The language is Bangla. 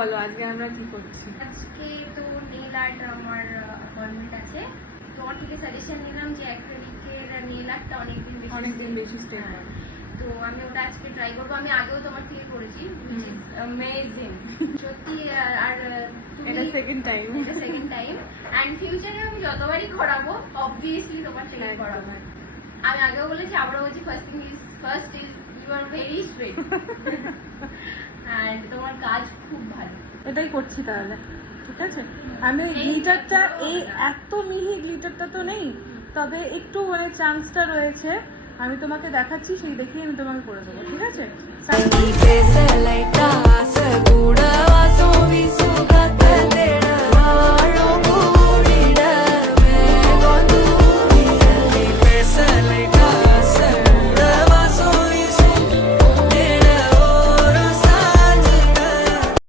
বলো আজকে আমরা কি করছি। আজকে তো নেল আর্ট আমার অ্যাপয়েন্টমেন্ট আছে। তোমার থেকে সাজেশন নিলাম যে অ্যাক্রিলিকের নেল আর্টটা অনেকদিন বেশি স্টে হয়, তো আমি ওটা আজকে ট্রাই করবো। আমি আগেও তোমার থেকে করেছি, অ্যামেজিং সত্যি। আর এটা সেকেন্ড টাইম অ্যান্ড ফিউচারে আমি যতবারই করাবো অবভিয়াসলি তোমার থেকে করাবো। আমি আগেও বলেছি, আবারও বলছি, first is you are very straight and তোমার কাজ খুব ভালো। এটাই করছি তাহলে, ঠিক আছে। আমি গ্লিটারটা, এই এত মিহি গ্লিটারটা তো নেই, তবে একটু মানে চান্সটা রয়েছে। আমি তোমাকে দেখাচ্ছি, সেই দেখেই আমি তোমাকে করে দেবো, ঠিক আছে।